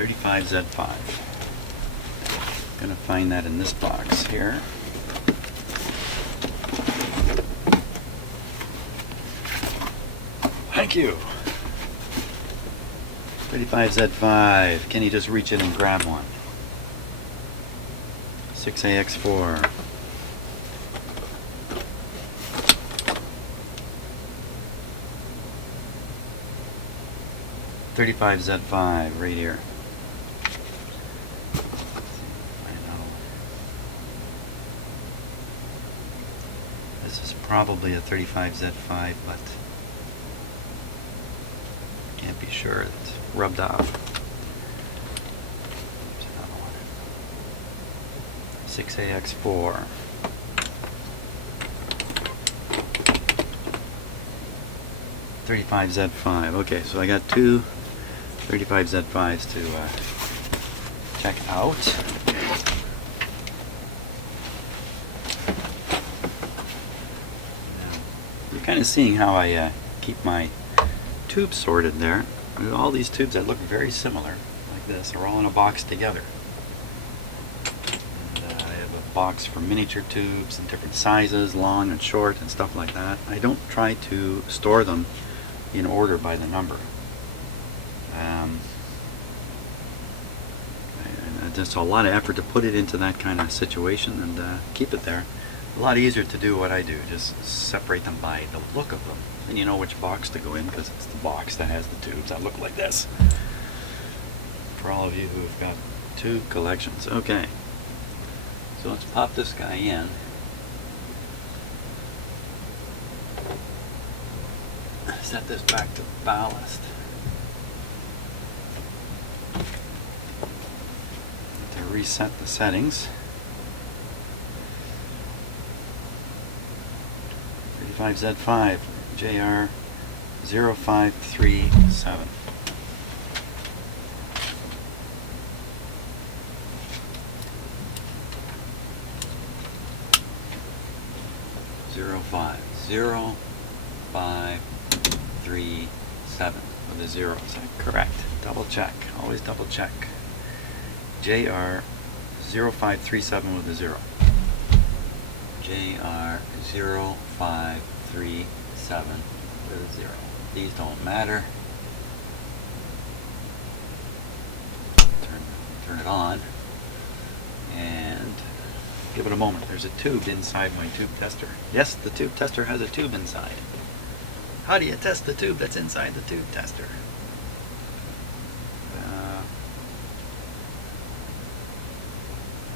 35Z5. Gonna find that in this box here. Thank you. 35Z5. Can you just reach in and grab one? 6AX4. Z5 right here. I know. This is probably a 35Z5, but can't be sure. It's rubbed off. There's another one. 6AX4. Z5. Okay, so I got two 35Z5s to check out. You're kind of seeing how I keep my tubes sorted there. All these tubes that look very similar, like this, are all in a box together. And I have a box for miniature tubes in different sizes, long and short and stuff like that. I don't try to store them in order by the number. Just a lot of effort to put it into that kind of situation and keep it there. A lot easier to do what I do, just separate them by the look of them. Then you know which box to go in, because it's the box that has the tubes that look like this. For all of you who have got tube collections. Okay, so let's pop this guy in. Set this back to ballast. To reset the settings. 35Z5 JR 0537. Zero five 37 with a 0. Is that correct? Double check. Always double check. JR 0537 with a 0. JR 0537 with a 0. These don't matter. Turn it on and give it a moment. There's a tube inside my tube tester. Yes, the tube tester has a tube inside. How do you test the tube that's inside the tube tester?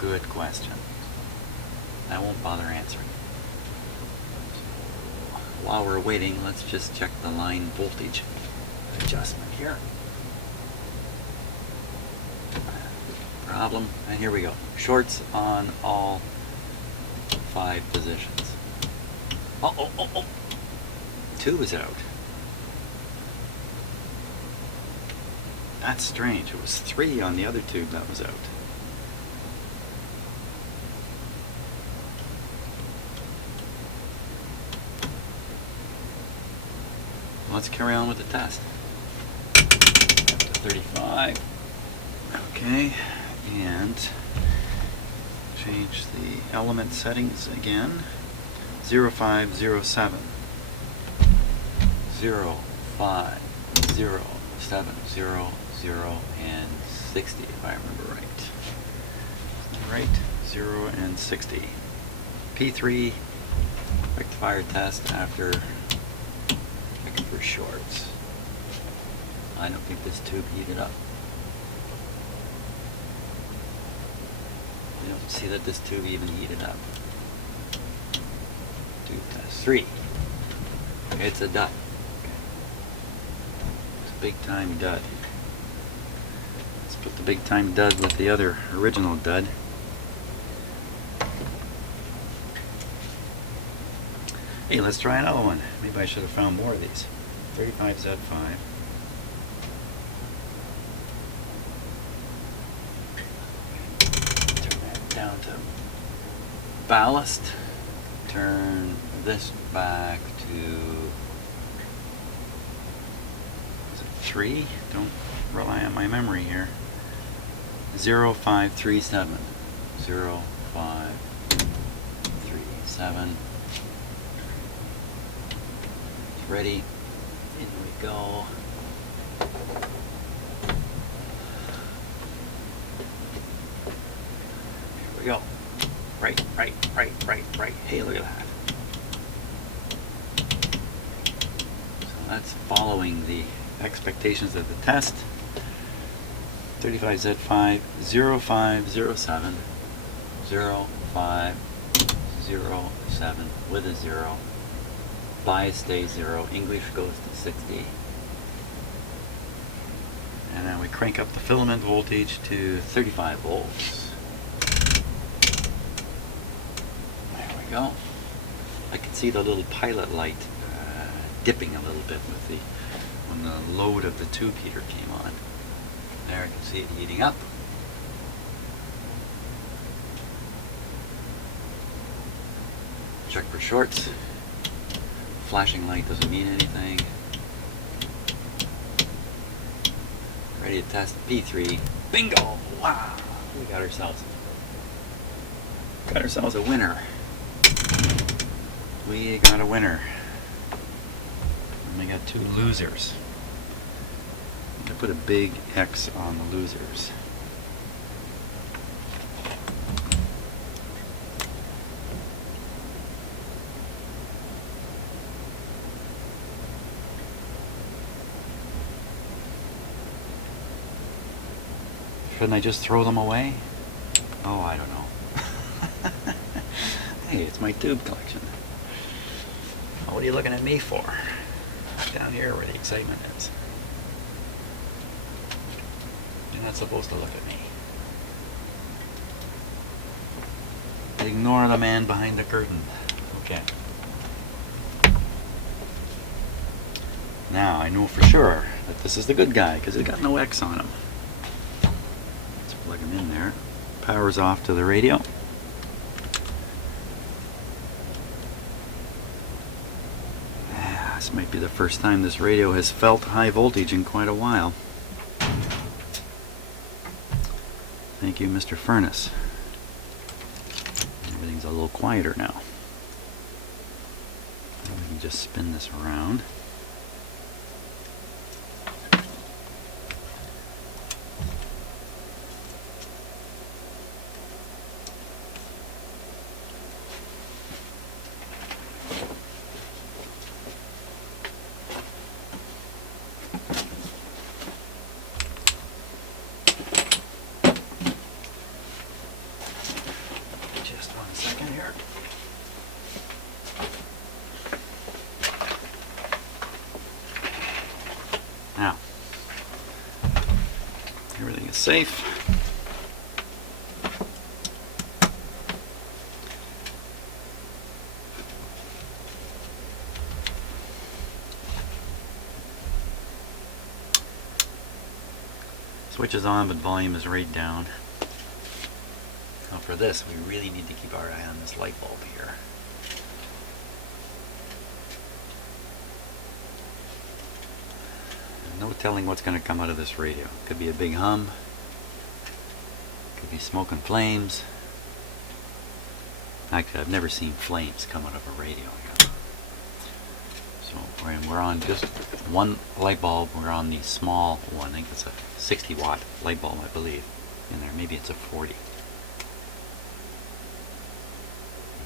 Good question. I won't bother answering. So, while we're waiting, let's just check the line voltage adjustment here. Problem, and here we go. Shorts on all 5 positions. Oh. Tube is out. That's strange. It was 3 on the other tube that was out. Let's carry on with the test. Up to 35. Okay, and change the element settings again. 0507. 0507 0 and 60, if I remember right. Is that right? 0 and 60. P3 rectifier test after checking for shorts. I don't think this tube heated up. I don't see that this tube even heated up. Tube test 3. It's a dud. Big time dud. Let's put the big time dud with the other original dud. Hey, let's try another one. Maybe I should have found more of these. 35Z5. Turn that down to ballast. Turn this back to 3. Don't rely on my memory here. 0537. 0537. It's ready. In we go. Here we go. Right. Hey, look at that. So that's following the expectations of the test. 35Z5 0507 0507 with a 0. Bias stays 0. English goes to 60. And then we crank up the filament voltage to 35 volts. There we go. I can see the little pilot light dipping a little bit with when the load of the tube heater came on. There, I can see it heating up. Check for shorts. Flashing light doesn't mean anything. Ready to test P3. Bingo! Wow! We got ourselves a winner. We got a winner. And we got two losers. I'm going to put a big X on the losers. Shouldn't I just throw them away? Oh, I don't know. Hey, it's my tube collection. Oh, what are you looking at me for? Down here where the excitement is. You're not supposed to look at me. Ignore the man behind the curtain. Okay. Now I know for sure that this is the good guy because it's got no X on him. Let's plug him in there. Power's off to the radio. This might be the first time this radio has felt high voltage in quite a while. Thank you, Mr. Furnace. Everything's a little quieter now. We can just spin this around. Now, everything is safe. Switch is on, but volume is right down. Now for this, we really need to keep our eye on this light bulb here. No telling what's going to come out of this radio. Could be a big hum. Could be smoke and flames. Actually, I've never seen flames come out of a radio here. So we're on just one light bulb. We're on the small one. I think it's a 60 watt light bulb, I believe. In there, maybe it's a 40.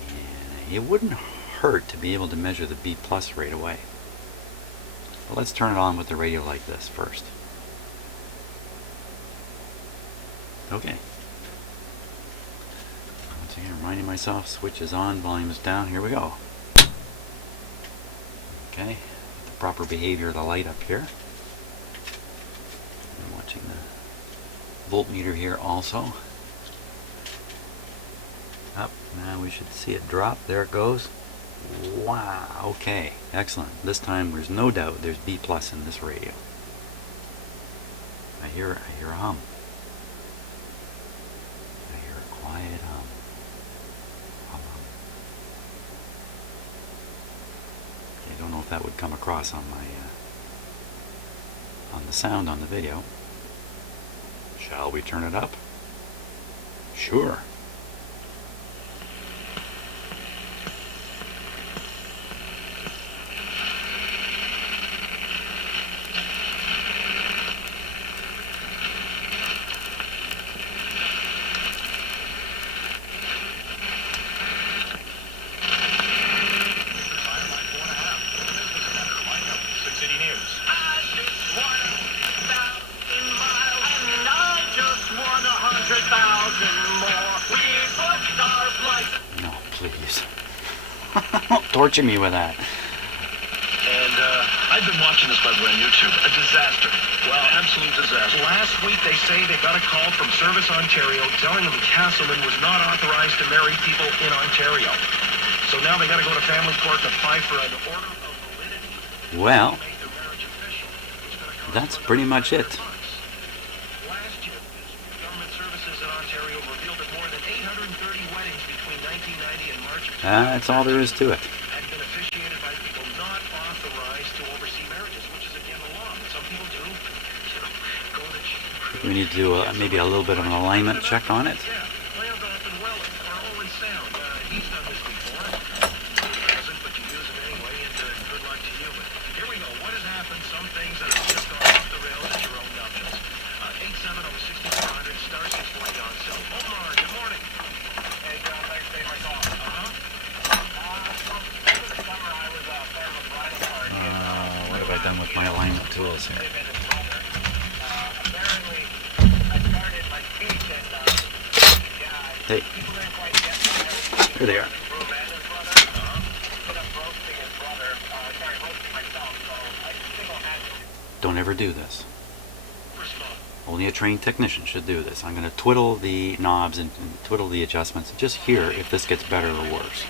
And it wouldn't hurt to be able to measure the B plus right away. But let's turn it on with the radio like this first. Okay. Once again, reminding myself, switch is on, volume is down. Here we go. Okay, the proper behavior of the light up here. I'm watching the voltmeter here also. Up, now we should see it drop. There it goes. Wow, okay, excellent. This time there's no doubt there's B plus in this radio. I hear a hum. I hear a quiet hum. Hum, hum. I don't know if that would come across on my on the sound on the video. Shall we turn it up? Sure. No, please. Don't torture me with that. And I've been watching this, by the way, on YouTube. A disaster. Well, absolute disaster. Last week, they say they got a call from Service Ontario telling them Castleman was not authorized to marry people in Ontario. So now they got to go to family court to fight for an order of validity. Well, that's pretty much it. Last year, government services in Ontario revealed that more than 830 weddings between 1990 and March of That's all there is to it. had been officiated by people not authorized to oversee marriages, which is again the law. But some people do, go to church. We need to do maybe a little bit of an alignment check on it. Yeah, Randolph and Welland, or Owen Sound. He's done this before. He hasn't, but you use it anyway, and good luck to you. But here we go. What has happened? Some things that have just gone off the rails at your own nuptials. 8706-400, star 640 on sale. Omar, good morning. Hey, John, thanks for taking my call. Over the summer, I was part of a bridal party. What have I done with my alignment tools here? Apparently, I started my speech and Hey, people didn't quite get me. here they are. Don't ever do this. Only a trained technician should do this. I'm going to twiddle the knobs and twiddle the adjustments. Just hear if this gets better or worse.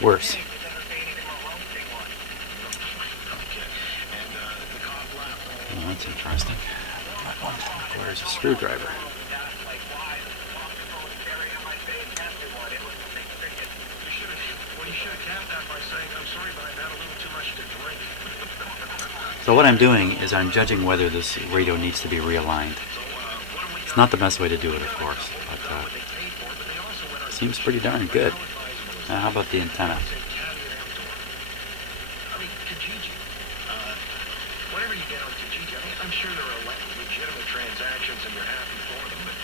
Worse. Oh, that's interesting. Where's a screwdriver? So what I'm doing is I'm judging whether this radio needs to be realigned. It's not the best way to do it, of course, but seems pretty darn good. Now, how about the antenna? Whatever you get on Kijiji, I'm sure there are legitimate transactions and you're happy for them, but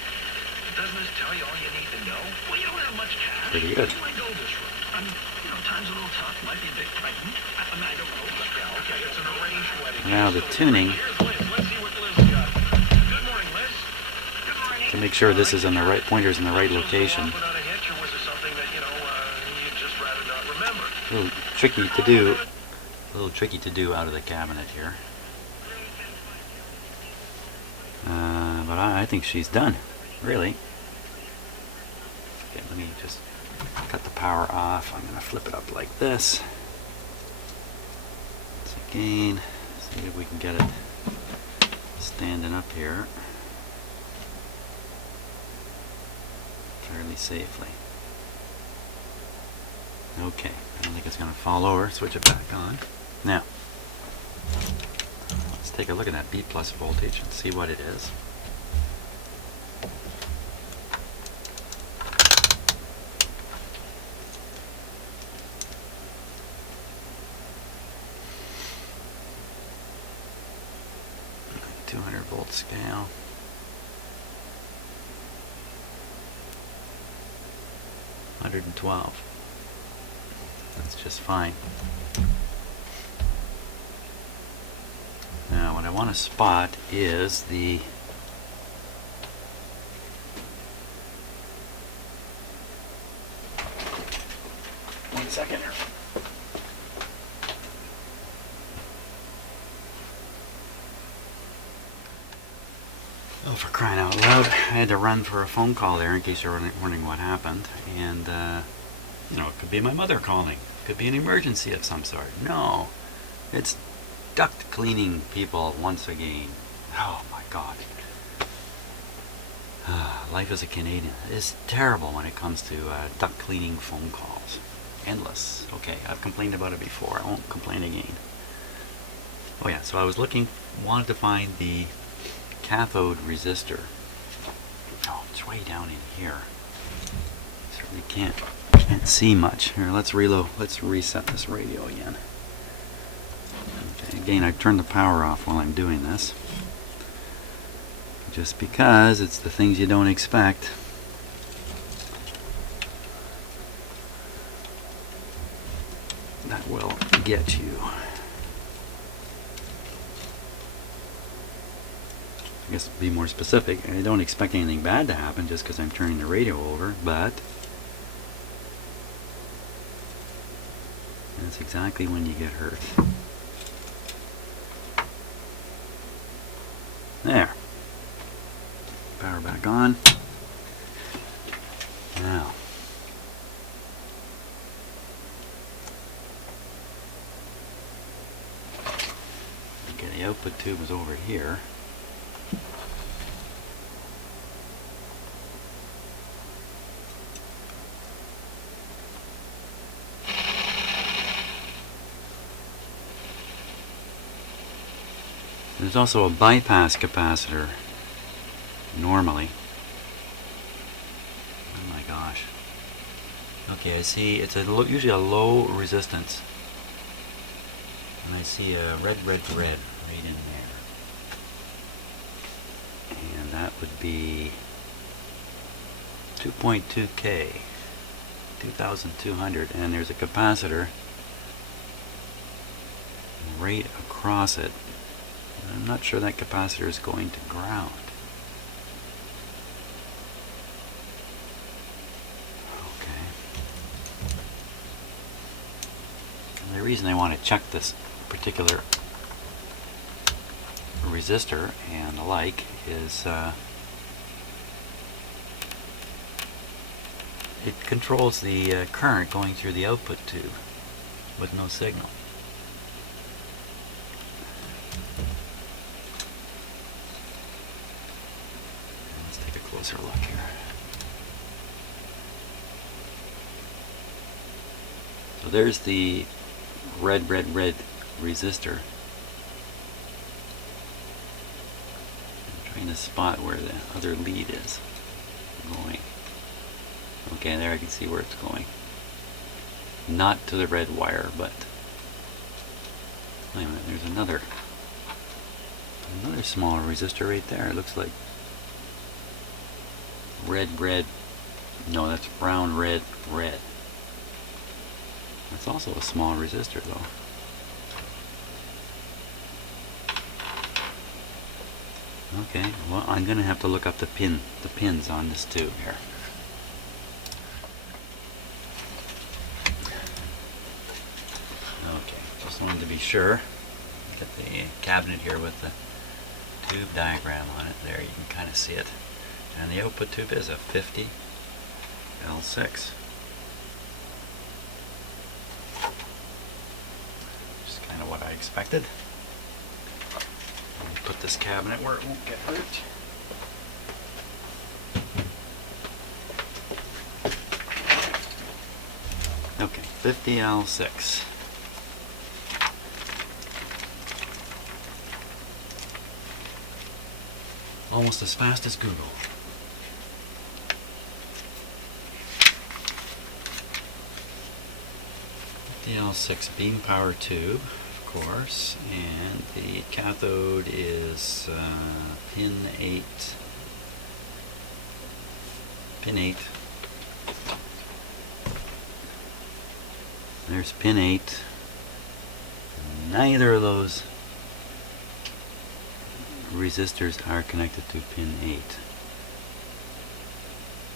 doesn't this tell you all you need to know? Well, you don't have much cash. Pretty good. You might go this route. I mean, time's a little tough. Might be a bit pregnant. I don't know. Yeah, okay, it's an arranged wedding. Now the tuning, Here's Liz. Let's see what Liz got. Good morning, Liz. Good morning. to make sure this is in the right, pointer's in the right location. Without a hitch, or was it something that, you'd just rather not remember? A little tricky to do. A little tricky to do out of the cabinet here. But I think she's done, really. Okay, let me just cut the power off. I'm going to flip it up like this. Once again, see if we can get it standing up here fairly safely. Okay, I don't think it's going to fall over. Switch it back on. Now, let's take a look at that B+ voltage and see what it is. .200-volt scale. $112. That's just fine. Now what I want to spot is the one second here. Oh, for crying out loud. I had to run for a phone call there in case you're wondering what happened. And, it could be my mother calling. It could be an emergency of some sort. No, it's duct cleaning people once again. Oh, my God. Life as a Canadian is terrible when it comes to duct cleaning phone calls. endless. Okay, I've complained about it before. I won't complain again. Oh yeah, so I was wanted to find the cathode resistor. Oh, it's way down in here. Certainly can't see much. Here, let's reset this radio again. Okay, again, I turned the power off while I'm doing this. Just because it's the things you don't expect. That will get you. I guess to be more specific, I don't expect anything bad to happen just because I'm turning the radio over, but that's exactly when you get hurt. There. Power back on. Now. Okay, the output tube is over here. There's also a bypass capacitor normally. Oh my gosh. Okay, I see it's usually a low resistance. And I see a red right in there. And that would be 2.2K, 2200, and there's a capacitor right across it. I'm not sure that capacitor is going to ground. Okay. And the reason I want to check this particular resistor and the like is it controls the current going through the output tube with no signal. Closer look here. So there's the red resistor. I'm trying to spot where the other lead is going. Okay, there I can see where it's going. Not to the red wire, but wait a minute, there's another smaller resistor right there. It looks like red, no, that's brown, red. That's also a small resistor though. Okay, well, I'm gonna have to look up the pins on this tube here. Okay, just wanted to be sure. Get the cabinet here with the tube diagram on it. There, you can kind of see it. And the output tube is a 50 L6. Just kind of what I expected. Let me put this cabinet where it won't get hurt. Okay, 50 L6. Almost as fast as Google. The L6 beam power tube, of course, and the cathode is pin 8. There's pin 8. Neither of those resistors are connected to pin 8.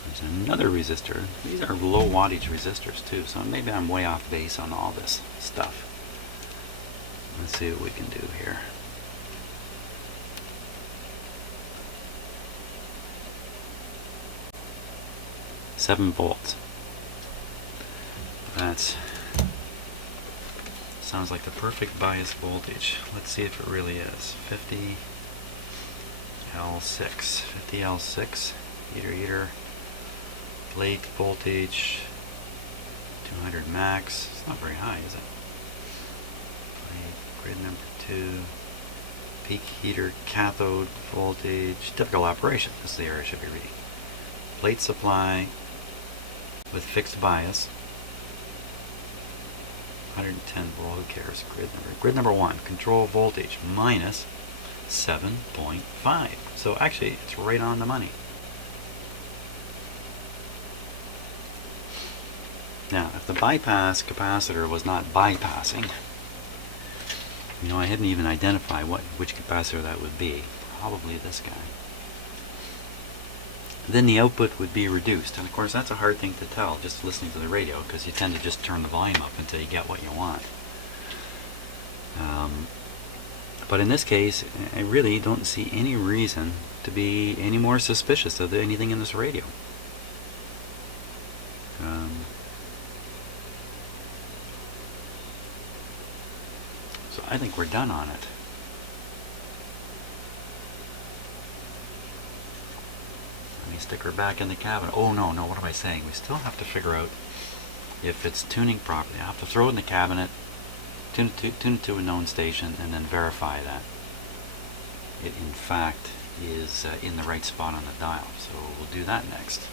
There's another resistor. These are low wattage resistors too, so maybe I'm way off base on all this stuff. Let's see what we can do here. Seven volts. That sounds like the perfect bias voltage. Let's see if it really is. 50 L6. 50 L6. Heater. Plate voltage 200 max. It's not very high, is it? Grid number 2. Peak heater cathode voltage. Typical operation. This is the error I should be reading. Plate supply with fixed bias. 110 volt. Who cares? Grid number 1. Control voltage minus 7.5. So actually, it's right on the money. Now, if the bypass capacitor was not bypassing, you know, I hadn't even identified which capacitor that would be. Probably this guy. Then the output would be reduced. And of course, that's a hard thing to tell just listening to the radio, because you tend to just turn the volume up until you get what you want. But in this case, I really don't see any reason to be any more suspicious of anything in this radio. So I think we're done on it. Let me stick her back in the cabinet. Oh no, what am I saying? We still have to figure out if it's tuning properly. I have to throw it in the cabinet, tune it to a known station, and then verify that it in fact is in the right spot on the dial. So we'll do that next.